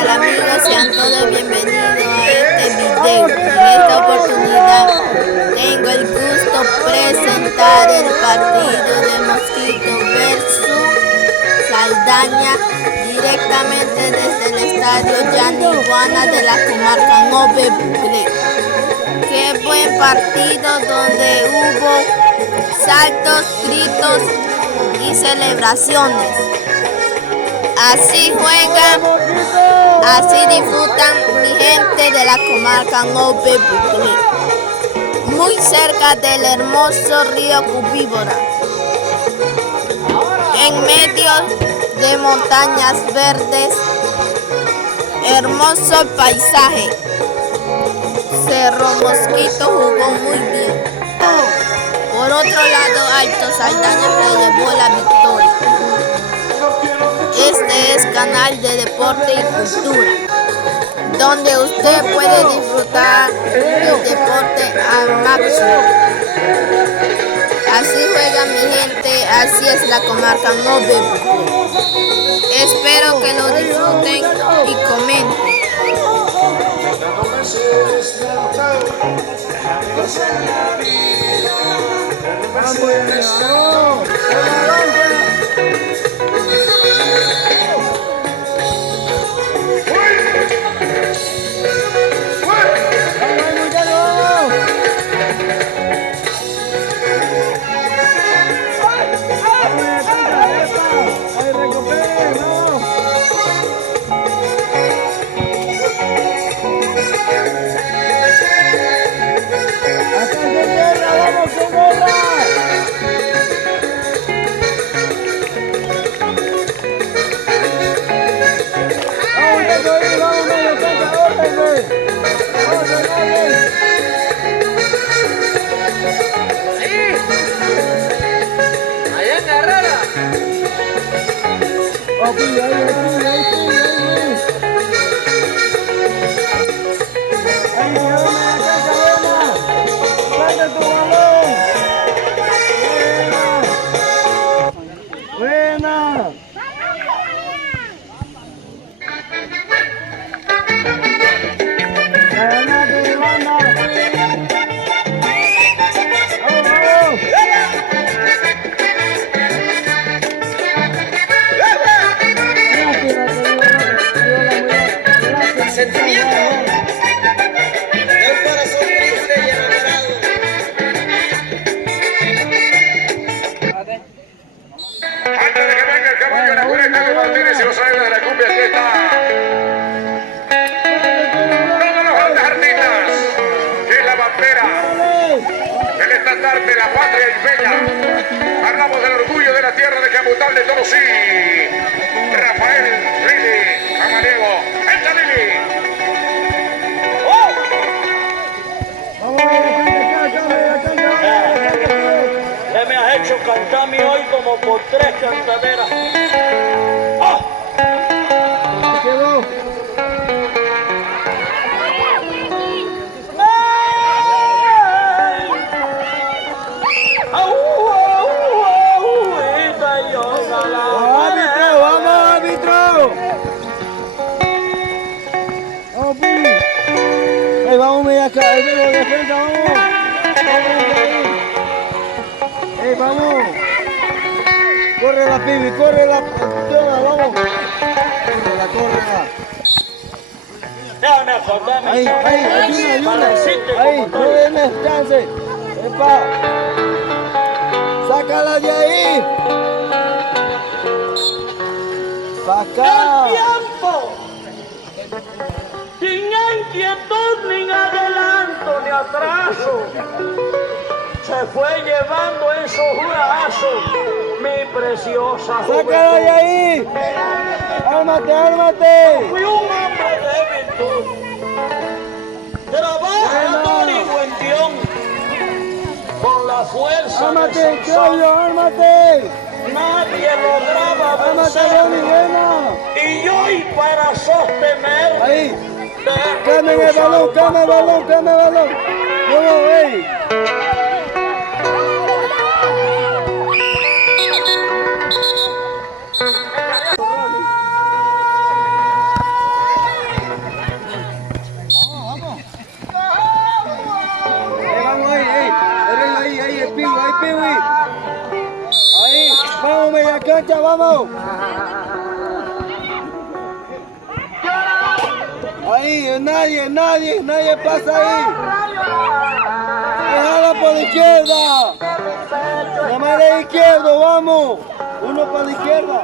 tal amigos? Sean todos bienvenidos a este video. En esta oportunidad tengo el gusto presentar el partido de Mosquito versus Saldaña directamente desde el estadio Yaniguana de la comarca Nove Buglé. Qué buen partido donde hubo saltos, gritos y celebraciones. Así juegan, así disfrutan mi gente de la comarca Nove Buglé, muy cerca del hermoso río Cubíbora, en medio de montañas verdes, hermoso paisaje. Cerro Mosquito jugó muy bien. Por otro lado, Alto Saldaña se llevó la victoria. Este es Canal de Deporte y Cultura, donde usted puede disfrutar el deporte al máximo. Así juega mi gente, así es la comarca Nove Buglé. Espero que lo disfruten y comenten. El estandarte de la patria isbeña. Hablamos del orgullo de la tierra de Cabután de Tolosí. Rafael Lili Amaniego. ¡Echa Lili! Ya me has hecho cantarme hoy como por 3 cantaderas. ¡Oh! Vamos acá, defensa, vamos. Vamos. Corre la pibi, corre la vamos. Corre. Déjame acordarme. Ahí, ayuda. Ahí, no den descanse. Epa. Sácala de ahí. Pa' acá. ¡El tiempo! Sin inquietud, ni adelanto, ni atraso, se fue llevando en sus brazos mi preciosa juventud. ¡Sácala de ahí! ¡Ármate! Fui un hombre de virtud, trabajador y buen guión, con la fuerza ¡Ármate, necesaria. Claudio, ármate! Nadie lograba ¡Ármate, vencerme, Buena! y hoy para sostener Ahí. ¡Came el balón! ¡Vamos, ey! Ahí, nadie pasa ahí. Déjala por la izquierda. La mano izquierda, vamos. Uno para la izquierda.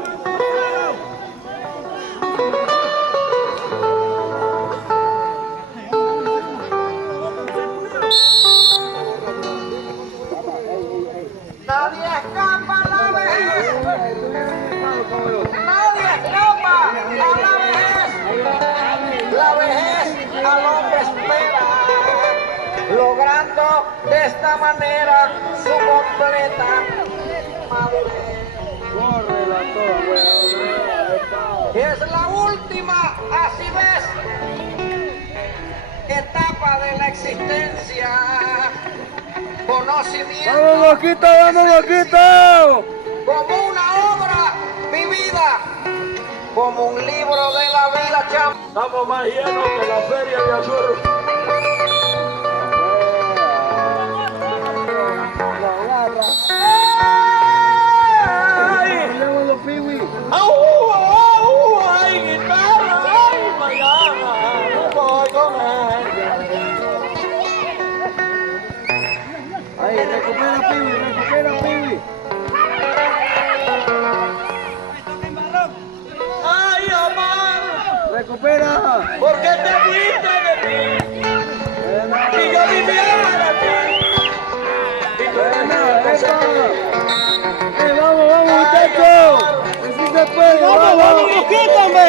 Nadie escapa a la vejez. Nadie escapa a la vejez. La vejez al hombre espera, logrando de esta manera su completa madurez. Es la última, así ves, etapa de la existencia. Conocimiento. ¡Vamos, Boquito! Como una obra vivida, como un libro de la vida, chamo. Estamos más llenos que la feria de Azul. ¡Ay, guitarra! ¡Ay, mañana! Voy con ella. Ahí, recupera Piwi. ¡Ay, Omar! Recupera. ¿Por qué te fuiste de mí? Y yo vivía para ti. Y tú eres Vamos, muchachos. Que sí se puede. Vamos, quítame.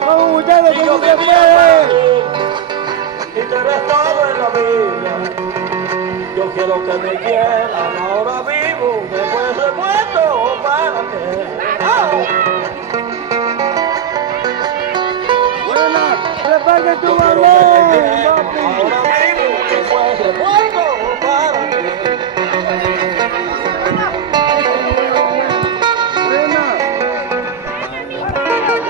Vamos, muchachos, que sí se puede. Y tú eres todo en la vida. Yo quiero que me quieran, ahora vivo, después de muerto, ¿para qué? Buena, reparte tu Yo quiero balón, que me quieran, papi. ahora vivo, después de muerto, ¿para qué?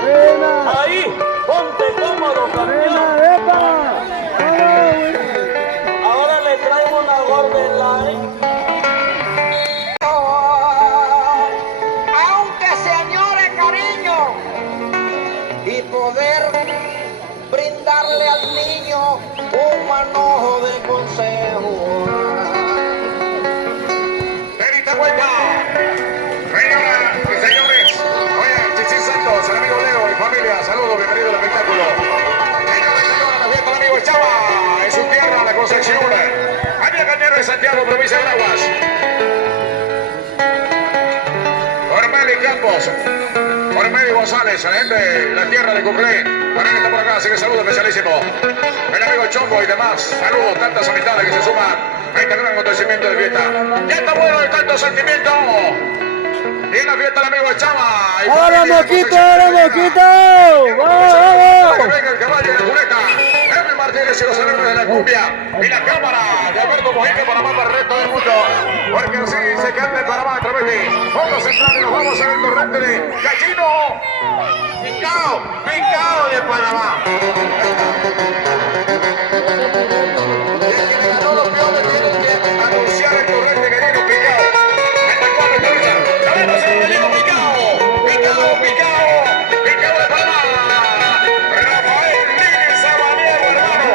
Buena. Ahí, ponte cómodo, campeón. Buena, epa. Ahora le traigo una Golden Line. Aunque se añore cariño y poder brindarle al niño un manojo de consejo. Perita vuelta. Señoras y señores, oigan, Chichín Santos, el amigo Leo y familia, saludos, bienvenido al espectáculo. Señores y señores, la fiesta del amigo Chava, en su tierra, la Concepción. Amiga Cañero de Santiago, provincia de Veraguas. Ormeli Campos, Ormeli González, la gente de la tierra de Cuclé. Para que está por acá, así que saludos especialísimo. El amigo Chombo y demás, saludos, tantas amistades que se suman a este gran acontecimiento de fiesta. Ya está bueno de tanto sentimiento. Y en la fiesta del amigo Chava. ¡Ahora, Moquito! ¡Vamos! Que venga el caballo de Juleta. Henry Martínez y los héroes de la cumbia. Y la cámara de Alberto Mojica para más para el resto del mundo. Porque así se canta el Panamá a través de Fondo Central y nos vamos a ver el torrente de Cachino. Picao de Panamá. Y el que ganó los peones tiene que anunciar el torrente que vino Picao. Esta cuatro cabezas. Cabezas en el Diego Picao de Panamá. Rafael Línez Sabaniego, hermano.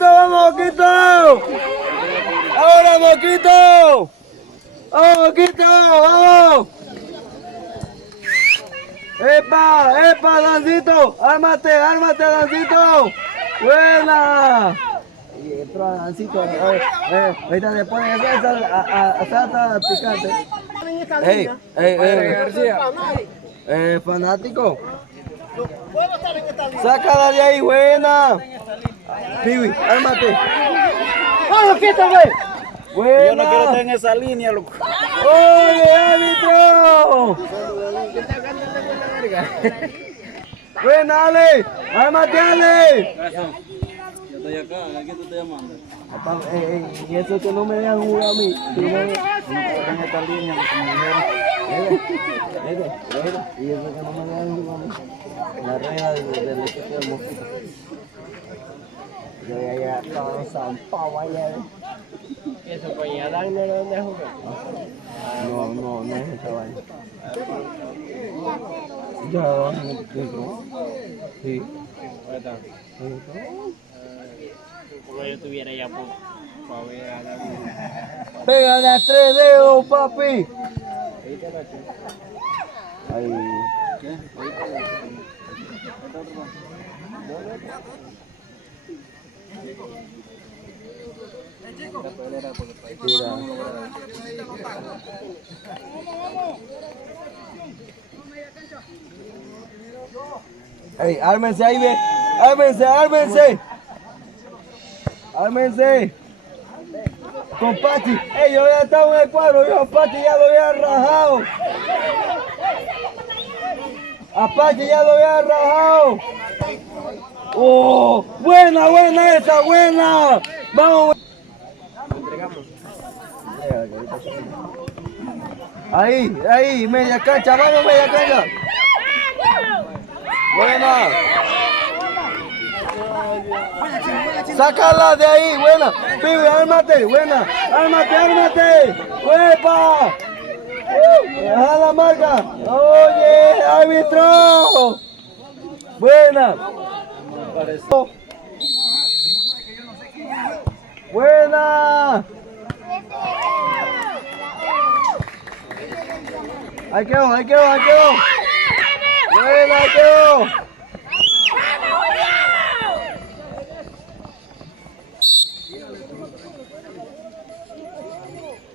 ¡Vamos, Moquito! ¡Ahora, Moquito! ¡Vamos, Moquito! ¡Vamos! ¡Epa, Dancito! ¡Ármate, Dancito! ¡Buena! Y entró a Dancito. Ahorita le ponen salsa picante. Fanático. Sácala de ahí, buena. Piwi, ármate. ¡Vamos, quítame! Buena. Yo no quiero estar en esa línea, loco. ¡Oye, árbitro! Buena, Ale. Ármate, Ale. Yo estoy acá, ¿a quién te estoy llamando? Y eso que no me dejan jugar a mí. Primero, en esta línea, y eso que no me dejan jugar a mí. La reja del equipo de Mosquito. Yo ya estaba zampado allá. Eso, pues, ¿y Adán no dónde jugó? No es esa vaina. Ya abajo en el centro. Sí. Como yo estuviera ya para ver a Adán. Pégale a 3 dedos, papi. Ahí. ¿Qué? Ey, ármense ahí, ve. Ármense. Con Pachi. Ey, yo ya estaba en el cuadro. Yo a Pachi ya lo había rajado. Oh, buena esa, buena. Vamos. Ahí, media cancha, vamos media cancha. Buena. Sácala de ahí, buena. Pibe, ármate, buena. Ármate. ¡Huepa! Deja la marca. Oye, árbitro. Buena. Buena. Ahí quedó. Buena, ahí quedó.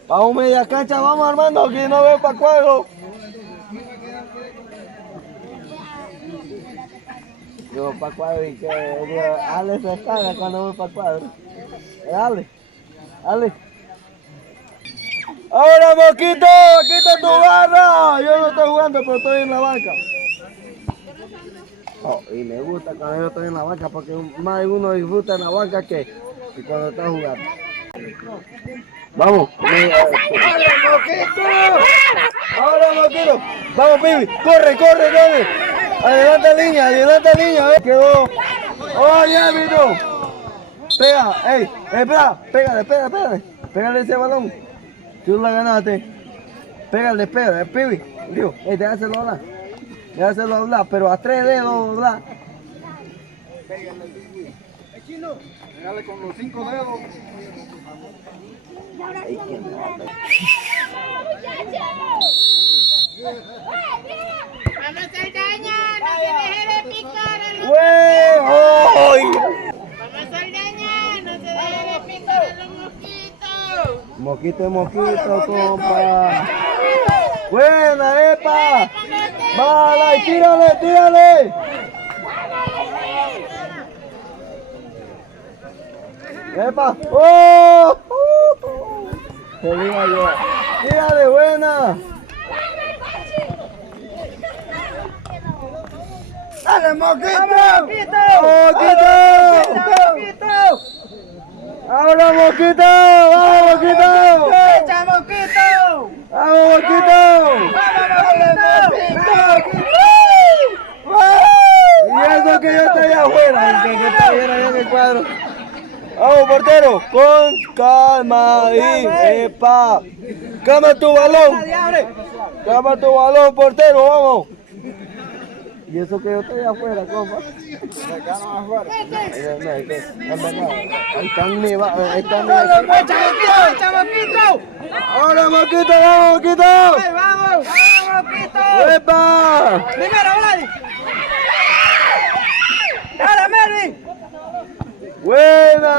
Vamos media cancha, vamos Armando, que no veo para cuadro. Yo para cuadro y que Ale se caga cuando voy para cuadro. Ale. Ahora Mosquito, quita tu barra. Yo no estoy jugando, pero estoy en la banca. Oh, y me gusta cuando yo estoy en la banca porque más de uno disfruta en la banca que cuando está jugando. Vamos. Ahora Mosquito. Vamos, Pibi. Corre. Adelante línea. Quedó. Oye, árbitro. Pega. Espera. Pégale. Pégale ese balón. Tú la ganaste. Pégale, Pibi. Digo, déjaselo hablar, pero a 3 dedos hablar. Pégale con los 5 dedos. Vamos, Saldaña, no se deje de picar a los Vamos, Saldaña, no se deje de picar a los mosquitos. Mosquito, compa. Buena, epa. Bala y tírale. Epa. ¡Oh! Se iba yo. Tírale, buena. ¡Dale, Mosquito! ¡Ahora, Mosquito! ¡Vamos, Mosquito! ¡Echa, Mosquito! ¡Vamos, Mosquito! Y eso que yo estoy afuera, que está afuera en el cuadro. Vamos, portero, con calma ahí, epa. Cama tu balón, portero, vamos. Y eso que yo estoy afuera, compa. Ahí están nevados, ¡Echa, Mosquito! ¡Ahora, Mosquito, vamos, Mosquito! ¡Vamos, Mosquito! ¡Epa! ¡Primero, Vladi! ¡Dale, Melvin! ¡Buena!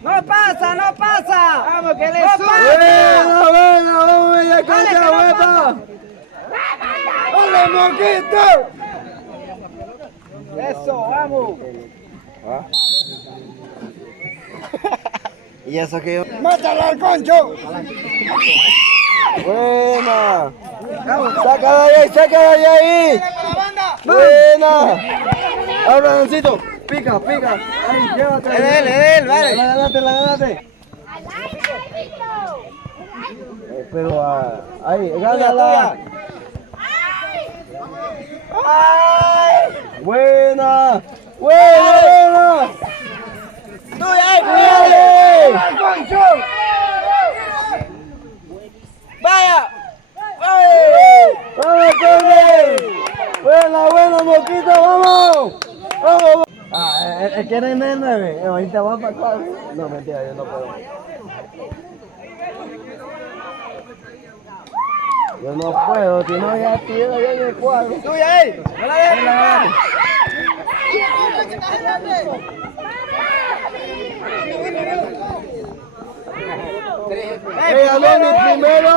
¡No pasa! ¡Vamos, que le sube! ¡Buena! ¡Vamos, media cancha, huepa! ¡Dale, Mosquito! ¡Eso, vamos! Y eso que yo... ¡Mátalo al concho! ¡Buena! Sácala de ahí, sácala de ahí. Buena. Ahora, Dancito. Pica, pica. Ahí, llévate. Él, vale. La ganaste. Pero ahí, gánala. Buena. Buena. ¡Vaya! ¡Vamos, Tony! Buena, Moquito, vamos. Vamos. ¿Quién es el 9? Ahorita va para acá. No, mentira, yo no puedo. Yo no puedo, si no ya estuviera yo en el cuadro. ¡Tuya ahí! ¡Dale! ¡Ey, Aloni, primero!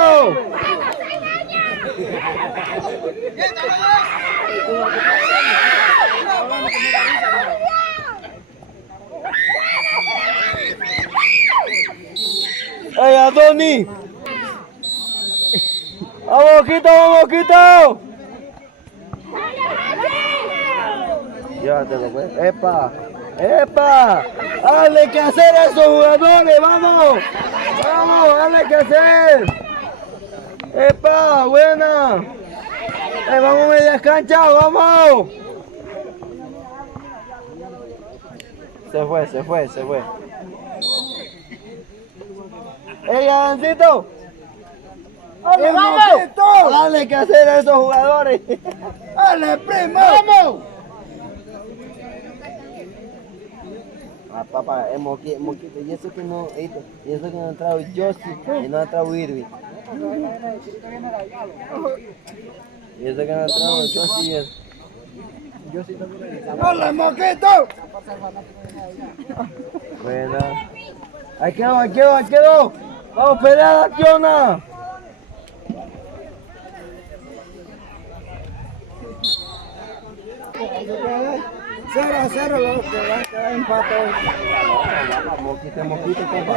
¡Ey, Adoni! ¡Vamos, Quito! Llévatelo, pues. ¡Epa! ¡Dale que hacer a esos jugadores! ¡Vamos! ¡Dale que hacer! ¡Epa! ¡Buena! ¡Vamos media cancha! ¡Vamos! Se fue. ¡Ey, Adancito! ¡Vamos! ¡Dale que hacer a esos jugadores! ¡Dale, primo! ¡Vamos! Papá, es moquito, y eso que no ha entrado Josie y no ha entrado Irving. Y eso que no ha entrado Josie y eso. ¡Dale, moquito! Buena. Ahí quedó. Vamos, pelea, acciona. Cero, lo que va a quedar empate hoy. Moquito, papá.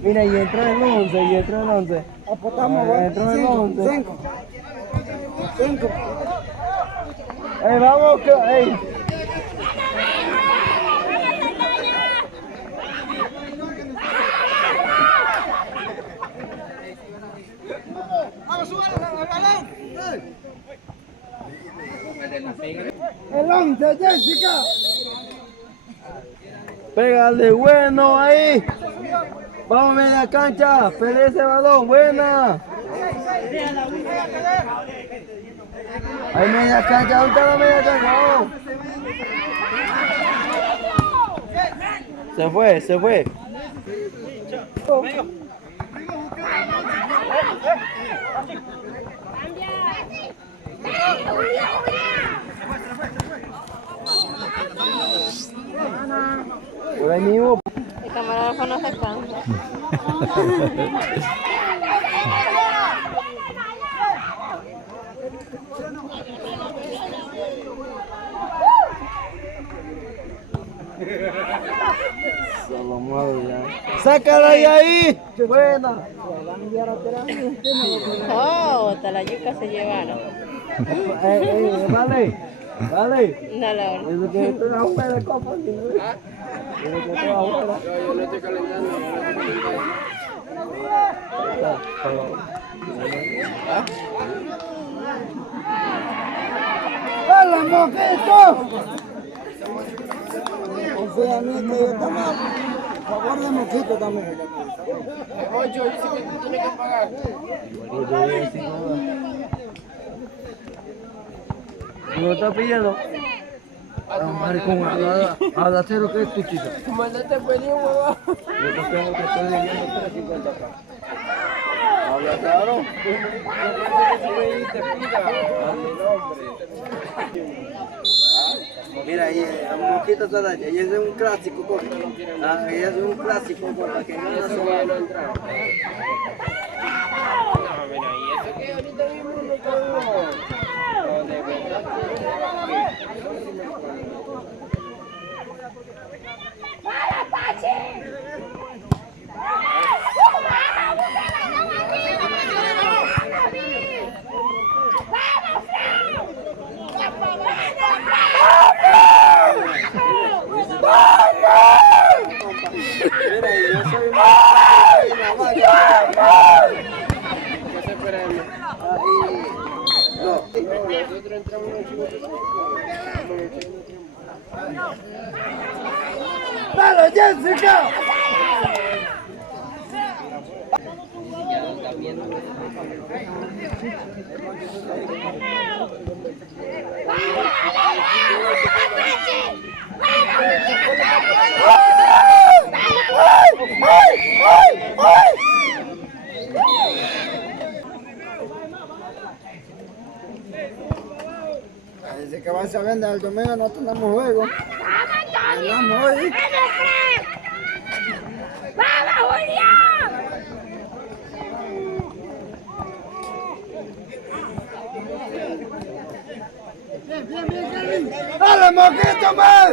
Mira, y entró el 11. Apostamos, Entró el 11. 5. Vamos, ey. ¡Vamos, súbalo al balón! El 11, Jessica. Pégale, bueno ahí. Vamos media cancha, pelea ese balón, buena. Ahí media cancha, ¿dónde está la media cancha? Vamos. Se fue. Por ahí mismo. El camarógrafo no se cansa. Solo mueve ya. ¡Sácala de ahí! ¡Buena! Oh, hasta la yuca se llevaron. Vale. No, la verdad. Eso que esto es una juega de copa. Eso que esto es una juega. Yo le estoy calentando. ¡Dale, moquito! O sea, a mí que yo estamos a favor de moquito también. Oye, dice que tú tienes que pagar. ¿No está pidiendo? Maricón, a cero que es tu chica. Mandate pedir, huevón. Yo te tengo que estoy debiendo 350 acá. Habla claro. Mira, y a Moquito Saraya, y ese es un clásico, corta. Ella es un clásico, corta, que no es solo entrar. No, mira, y eso que ahorita mismo no puedo. No, de verdad. ¡Dale, Jessica! Dice que van sabiendo el domingo no tenemos juego. Ganamos hoy. ¡Vamos, Julián! ¡Dale, Moquito, man!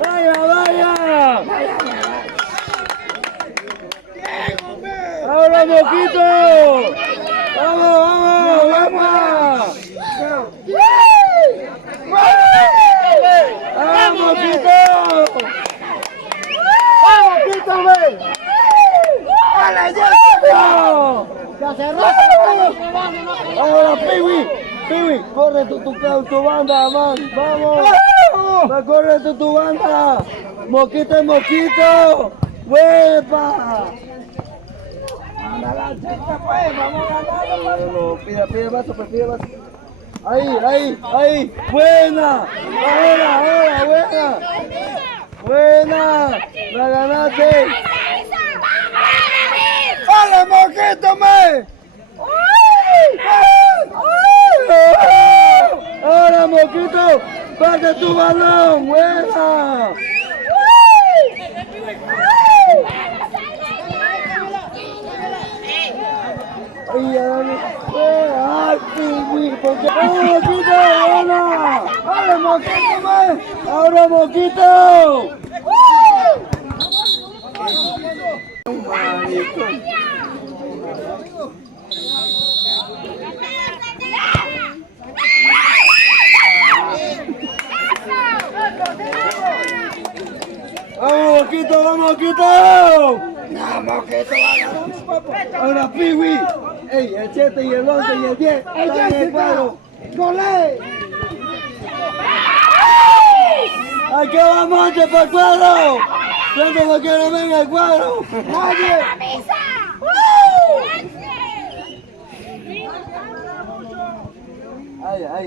¡Vaya, vaya! ¡Ahora, Moquito! ¡Vamos, vamos, vamos! ¡Vamos, Moquito! ¡Vamos, Moquito, ven! ¡Dale, ya! ¡Ya cerró! ¡Ahora, Piwi, corre tu banda, man. ¡Vamos! ¡Va, corre tu banda! ¡Moquito es Moquito! ¡Huepa! ¡Anda la chica, pues! ¡Vamos ganando! Pide vaso, pues pide vaso. Ahí. ¡Buena! Ahora, buena. ¡Buena! ¡La ganaste! ¡Dale, Moquito, me! ¡Ahora, Moquito! ¡Parte tu balón! ¡Buena! ¡Ay, Piwi! ¿Por qué? ¡Oh, Moquito! ¡Buena! ¡Dale, Moquito, me! ¡Ahora, Moquito! ¡Vamos, Moquito! ¡Vamos, Moquito! ¡No, Moquito! ¡Ahora, Piwi! ¡Ey, el 7 y el 11 y el 10! ¡Están en el cuadro! ¡Golé! ¡Ay, que vamos antes para el cuadro! ¿Cuántos no quieren venir al cuadro? ¡Nadie!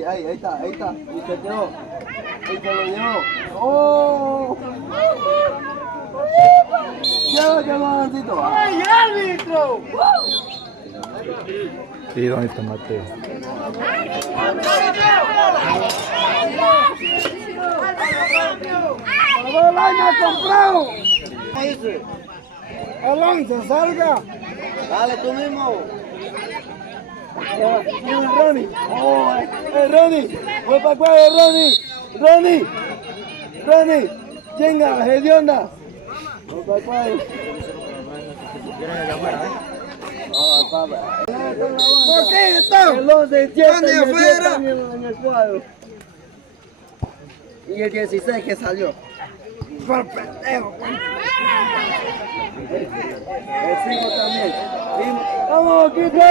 Ahí está. Y se quedó. Y se lo llevó. ¡Oh! ¡Ya que maldito! ¡Ay, árbitro! Sí, ¿dónde está Mateo? ¡El año comprado! Dice, el 11, salga. Dale tú mismo. Mira, Ronnie. Oh, Ronnie. Voy para el cuadro, Ronnie. Venga, hedionda. Voy para el cuadro. ¿Por qué está? El 11, el 7 y el 10 también en el cuadro. Y el 16 que salió. Por pendejo. El 5 también. ¡Vamos, Quito!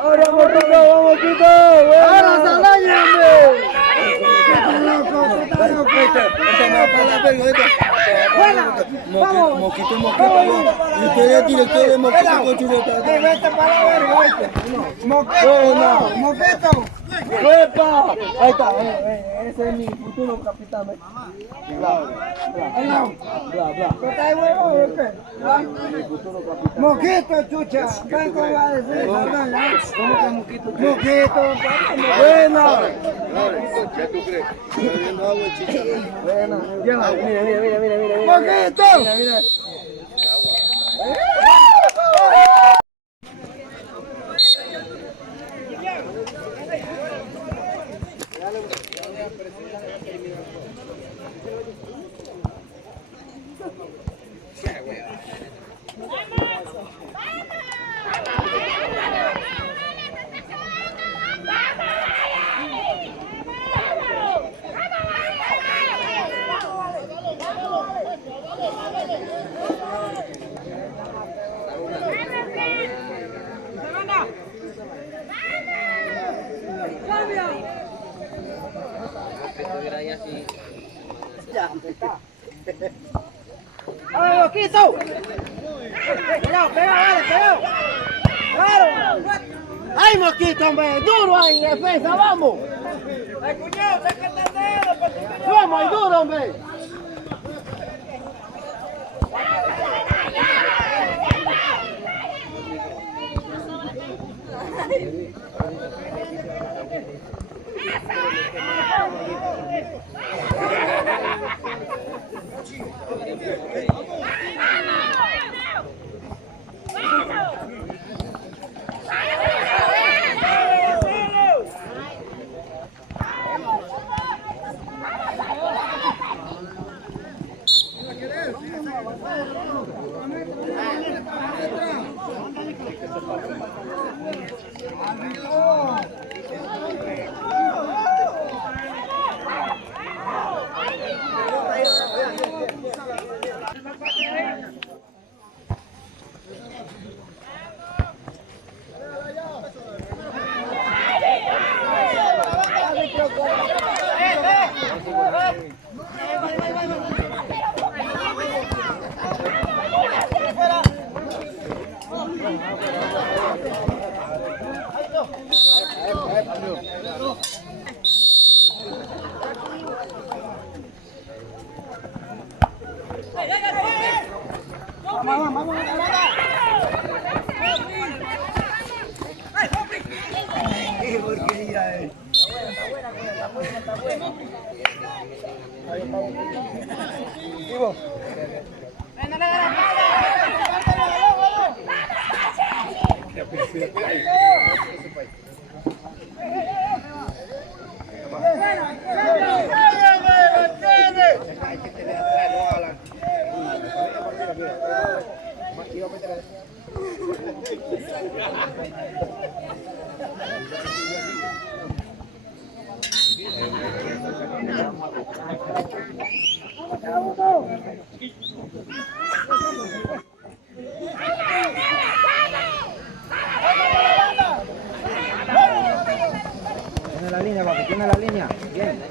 ¡Ahora, vamos, Quito! ¡Ahora, Saldaña, Moquito. Y usted es director de Moquito con chuleta. Vete para la verga, vete. Moquito. ¡Epa! Ahí está, ese es mi futuro capitán. Bla, ¿qué tal, huevo? Moquito, chucha. ¿Cuánto va a decir? ¿Cómo que moquito? Moquito, bueno. ¿Qué tú crees? Estoy bebiendo agua de chicharrón. Bueno, mira. Moquito. Mira. ¡Ay, Moquito! ¡Pegado, pegado! ¡Claro! ¡Ay, Moquito, hombre! ¡Duro ahí, defensa, vamos! ¡Ay, cuñado, saca el tardero! ¡Vamos, ahí, duro, hombre! ¡Qué porquería es! Tiene la línea, papi, tiene la línea. Bien.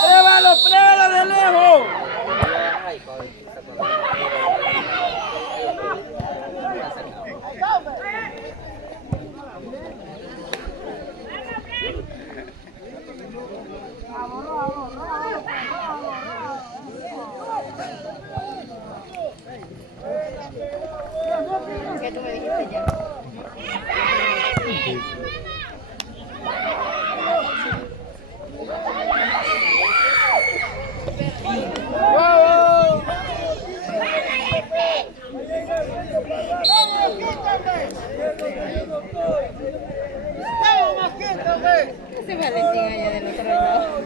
¡Pruébalo de lejos! ¿Qué tú me dijiste ya? ese Valentín allá del otro lado.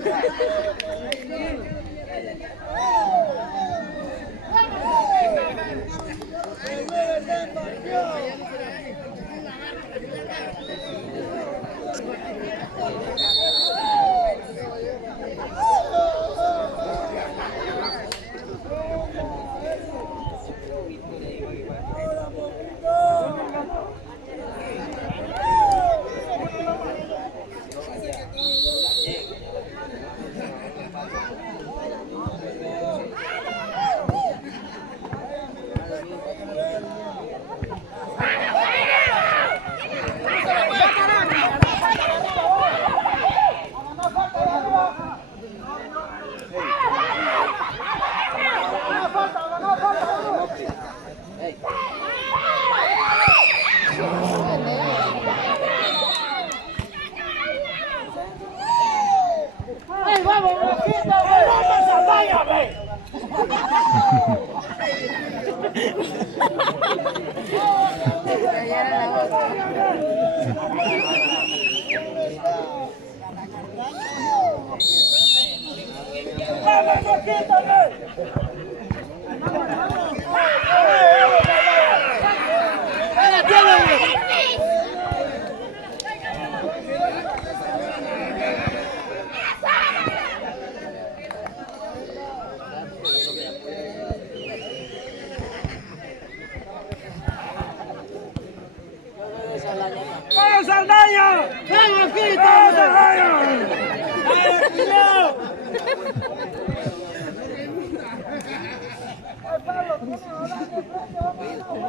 ¡Vamos, Saldaña! ¡Vamos, Quito! ¡Vamos, Saldaña!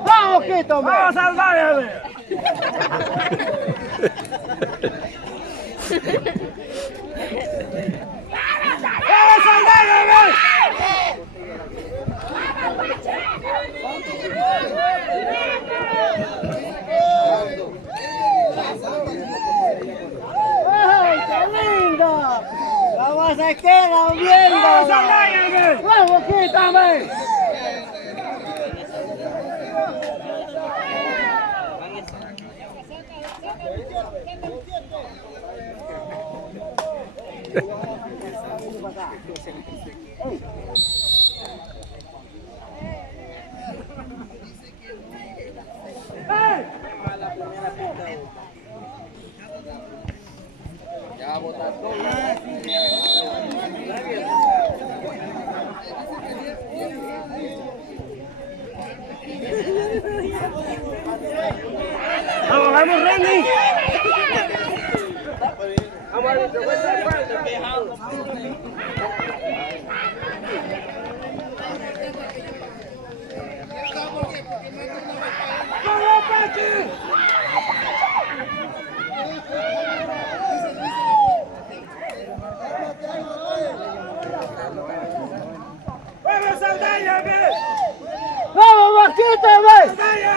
¡Vamos, Quito! ¡Vamos, Saldaña! ¡Vamos, Saldaña! ¡Ay, qué lindo! ¡Vamos a quedar viendo! ¡Vamos a Saldaña! ¡Vamos, quítame! Ya botar todo. ¡Vamos, vamos, Randy! ¡Vamos, Pachi! ¡Vamos, Saldaña, ve! ¡Vamos, Vaquita, ve! ¡Saldaña!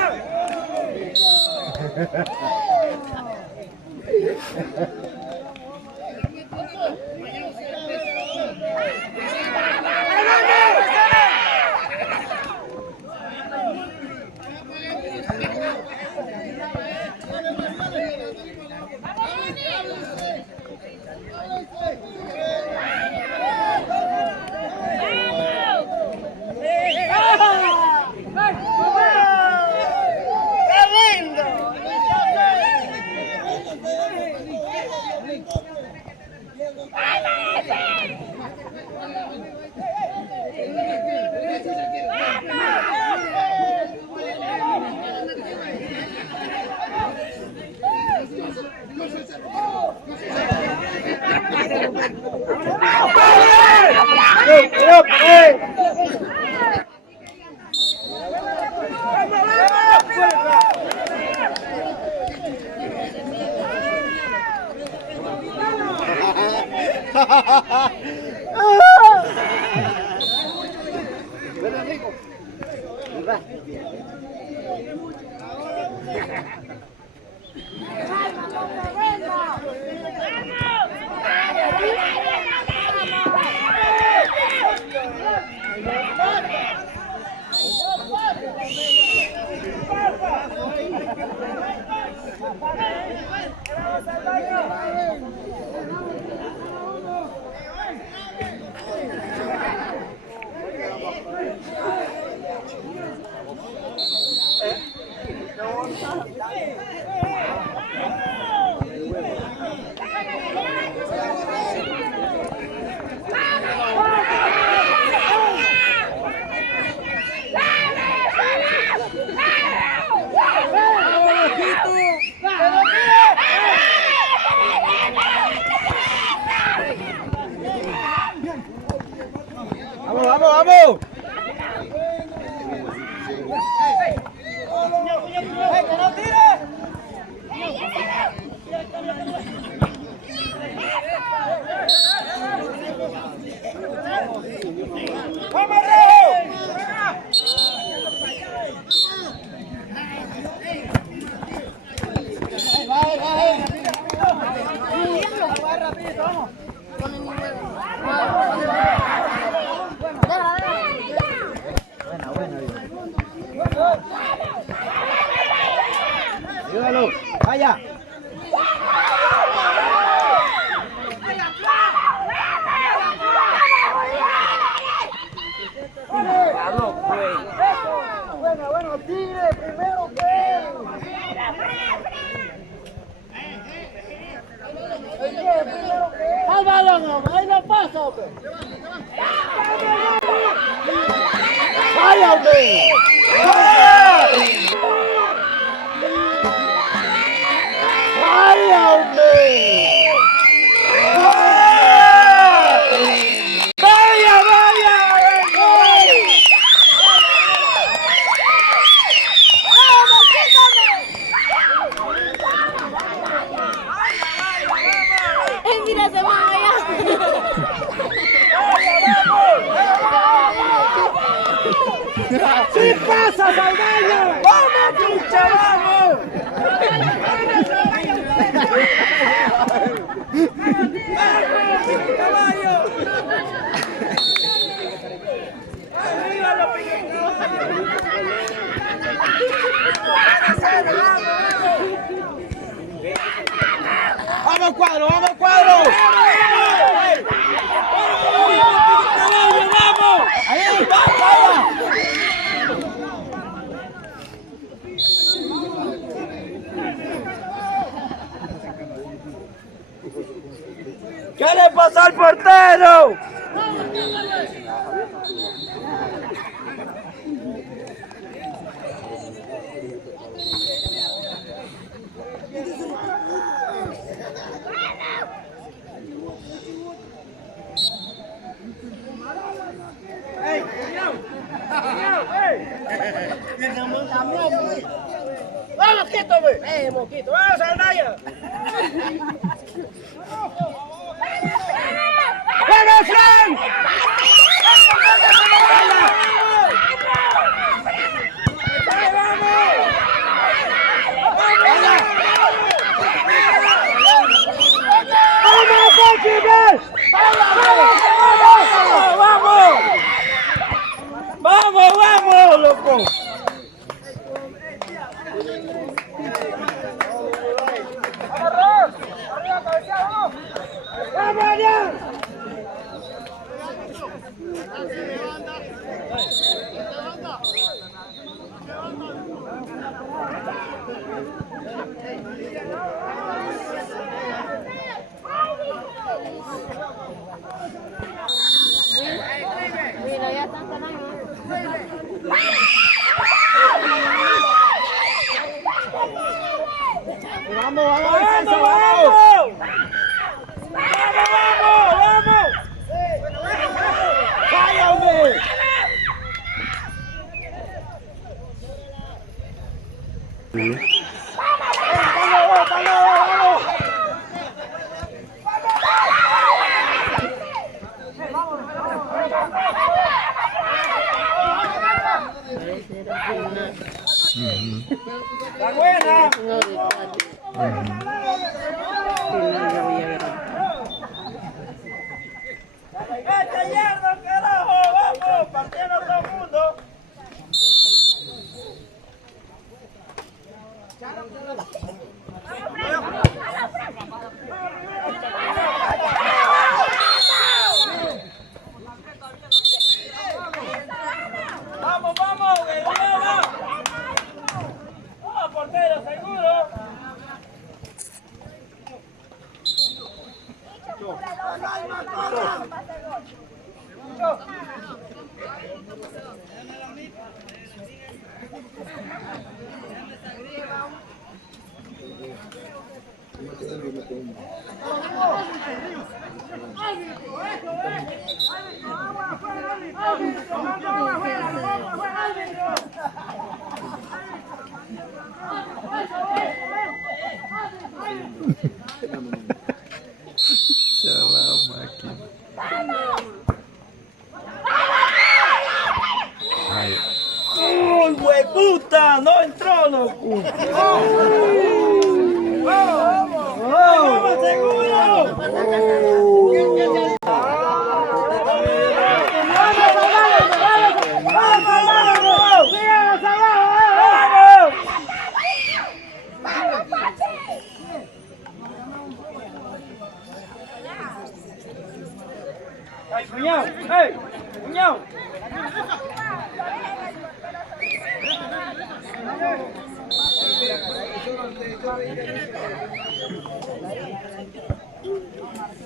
¡Vamos, Rojo! Ayúdalo, vaya. Bueno, Tigre, primero que él. Al balón, ahí no pasa, hombre. ¡Vaya, hombre! ¡Vaya, hombre! ¡Vaya, vaya! Mira, se va allá. ¡Sí pasa, Saldaña! ¡Vamos, chucha, vamos! ¡Vamos, Cuadro! ¡Vamos, Cuadro! ¡Vamos! ¡Ahí! ¡Vamos! ¿Qué le pasó al portero? ¡Vamos, Quito, güey! Moquito! ¡Vamos, Aldaya! ¡Vamos, Frank! ¡Vamos, vamos, loco! ¡Vamos allá! Mira, ya están ganando. ¡Vamos, vamos, defensa, vamos! ¡Vamos! ¡Vaya, hombre! ¡La buena! ¡Este yerno, carajo! ¡Vamos! ¡Partiendo a todo el mundo! ¡Vamos, vamos! ¡Que lleva! ¡Vamos, portero, seguro! puta! ¡No entró, loco! ¡Vamos, seguro! ¡Ay, cuñado! ¡Ey! ¡Cuñado!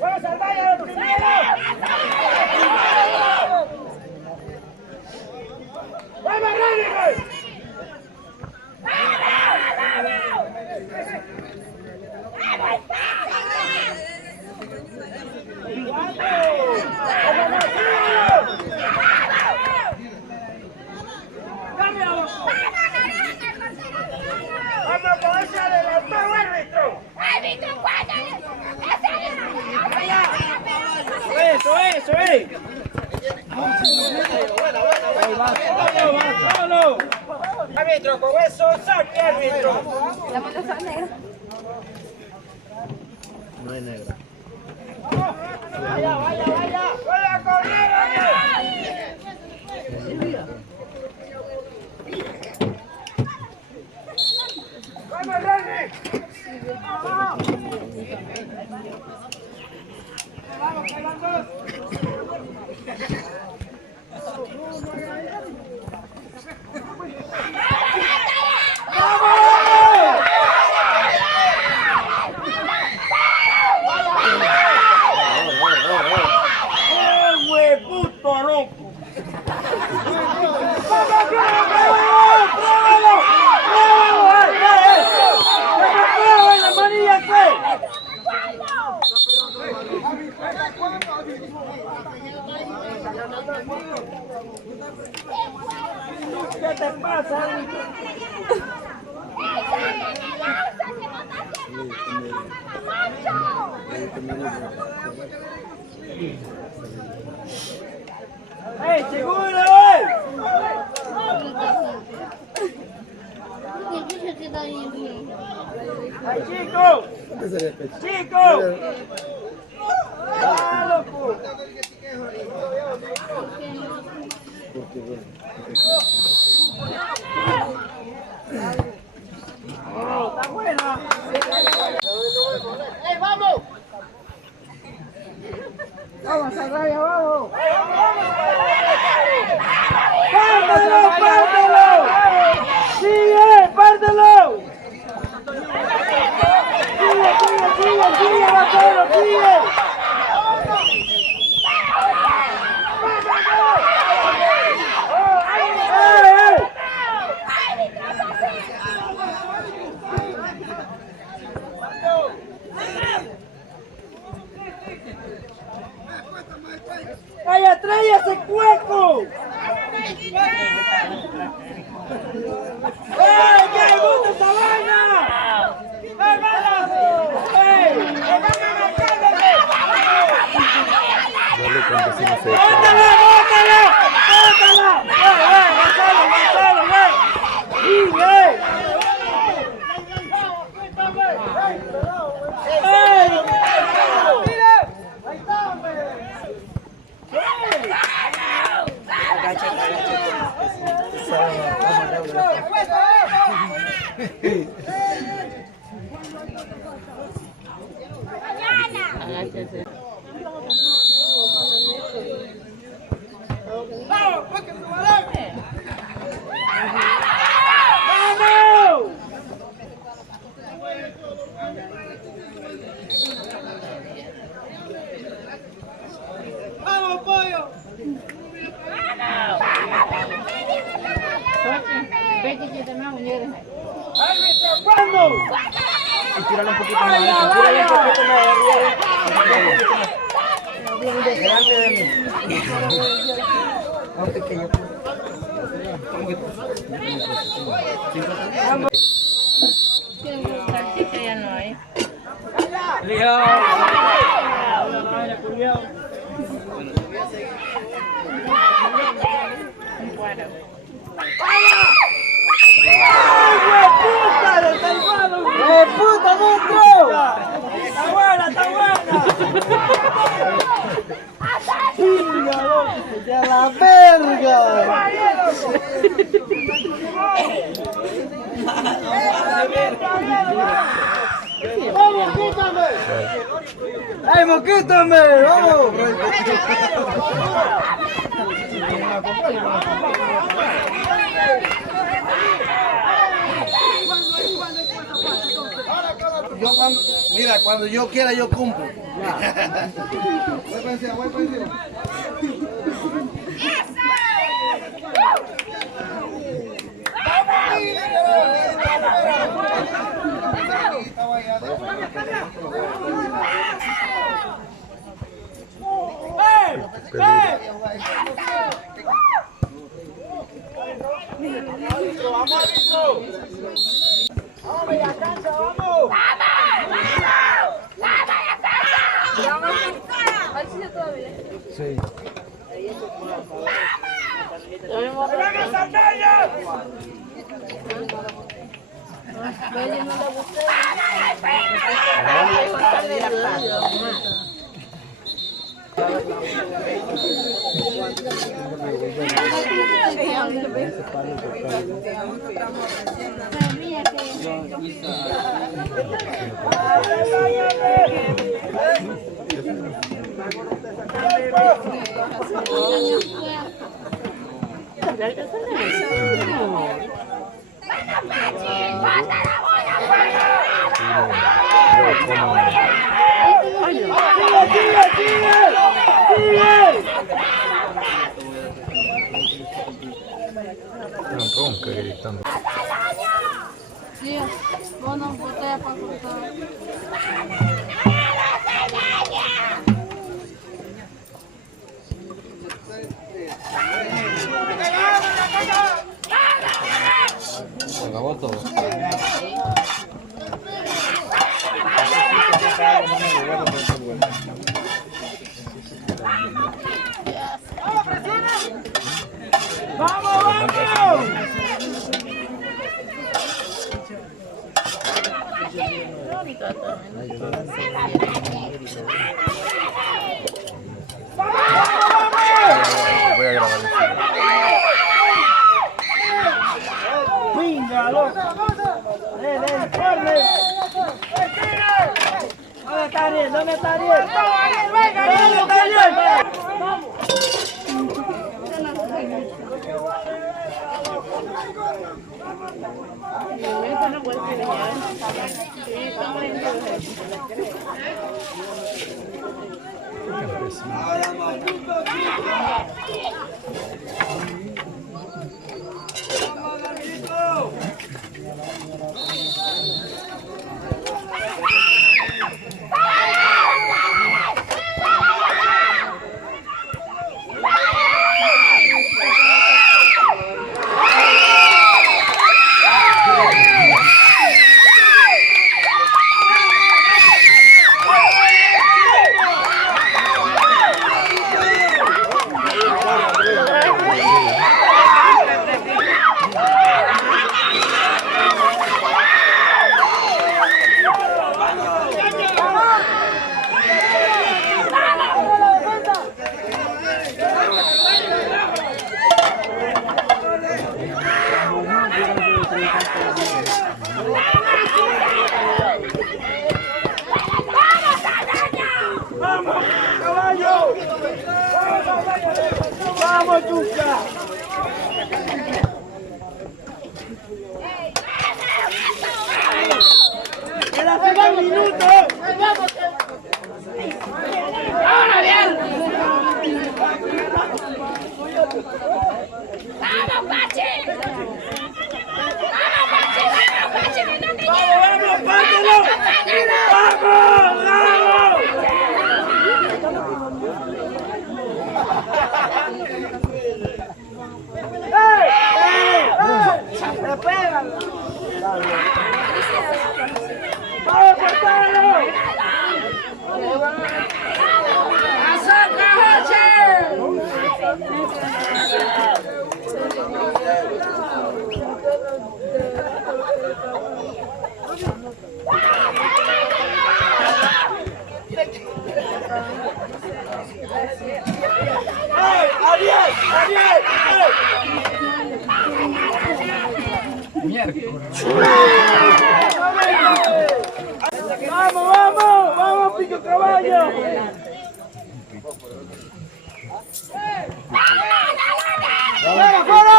¡Vamos al baño! ¡Vamos, Rodrigo! ¡Eso es! ¡Vámonos! ¡Árbitro, con eso saque, árbitro! La mano son negras. No es negra. ¡Vaya! ¡Vaya, correr! ¡Vamos, Randy! ¡Vamos, que van dos! ¡Puto loco! ¡Vamos, pruébalo! ¡La manilla qué! ¿Qué te pasa? ¡Ey, seguro! ¡Ay, chico! ¡Chico! ¡Ah, loco! ¡Oh, está buena! ¡Ey, vamos! ¡Vamos, Arraya, vamos! ¡Pártelo, pártelo! ¡Sigue, pártelo! ¡Sigue, Batero, sigue! ¡Vaya, trae ese cueco! ¡Ey, que gusta esa vaina! ¡Ey, vamos! ¡Ey! ¡Bótala, bótala! ¡Bótala! ¡Ey, Gonzalo, ey! ¡Ey! ¡Ey! ¡Ahí está, hombre! ¡Vamos, pollo! ¡Árbitro, ¿cuándo? Y tíralo un poquito más. ¡Vaya, Tíralo un vaya! poquito más. Delante de mí. Más pequeño. Ya no hay. ¡Que a la verga! ¡Vamos, quítame! ¡Ay, moquítame! ¡Vamos! Mira, cuando yo quiera yo cumplo. Voy para encima, voy para encima. Sí. Sí, bueno, botella para cortar. Se acabó todo. Voy a grabar esto. ¡Venga, loco! ¡Ven, corre! ¿Dónde está Ariel? ¿Dónde está Ariel? ¿Dónde está Ariel? ¡Vamos, Chuca! ¡Queda 5 minutos! ¡Ahora bien! ¡Vamos, Pachi! ¡Vamos, Pachi! ¡Vamos, Pachi! ¡Que no te ¡Vamos, Pátelo! ¡Vamos! ¡Vamos! ¡Espéralo! ¡Vamos, Portero! ¡Acerca, Joche! ¡Vamos, Pico Caballo! ¡Fuera, fuera!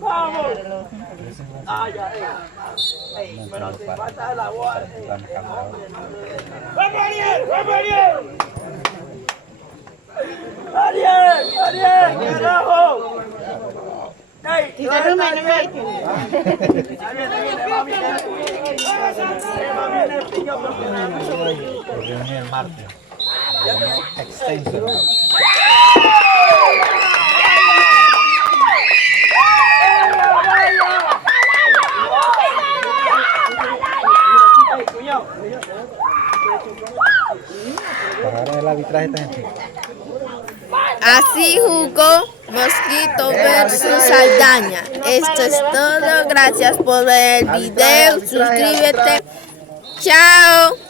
¡Vamos! Pero te falta el agua. ¡Vamos, Ariel! ¡Vamos, Ariel! ¡Ariel! ¡Carajo! ¡Ey! Y de Rubén, no me hay. Reunión el martes. Extenso. Pagaron el arbitraje esta gente. Así jugó Mosquito versus Saldaña. Esto es todo. Gracias por ver el video. Suscríbete. Chao.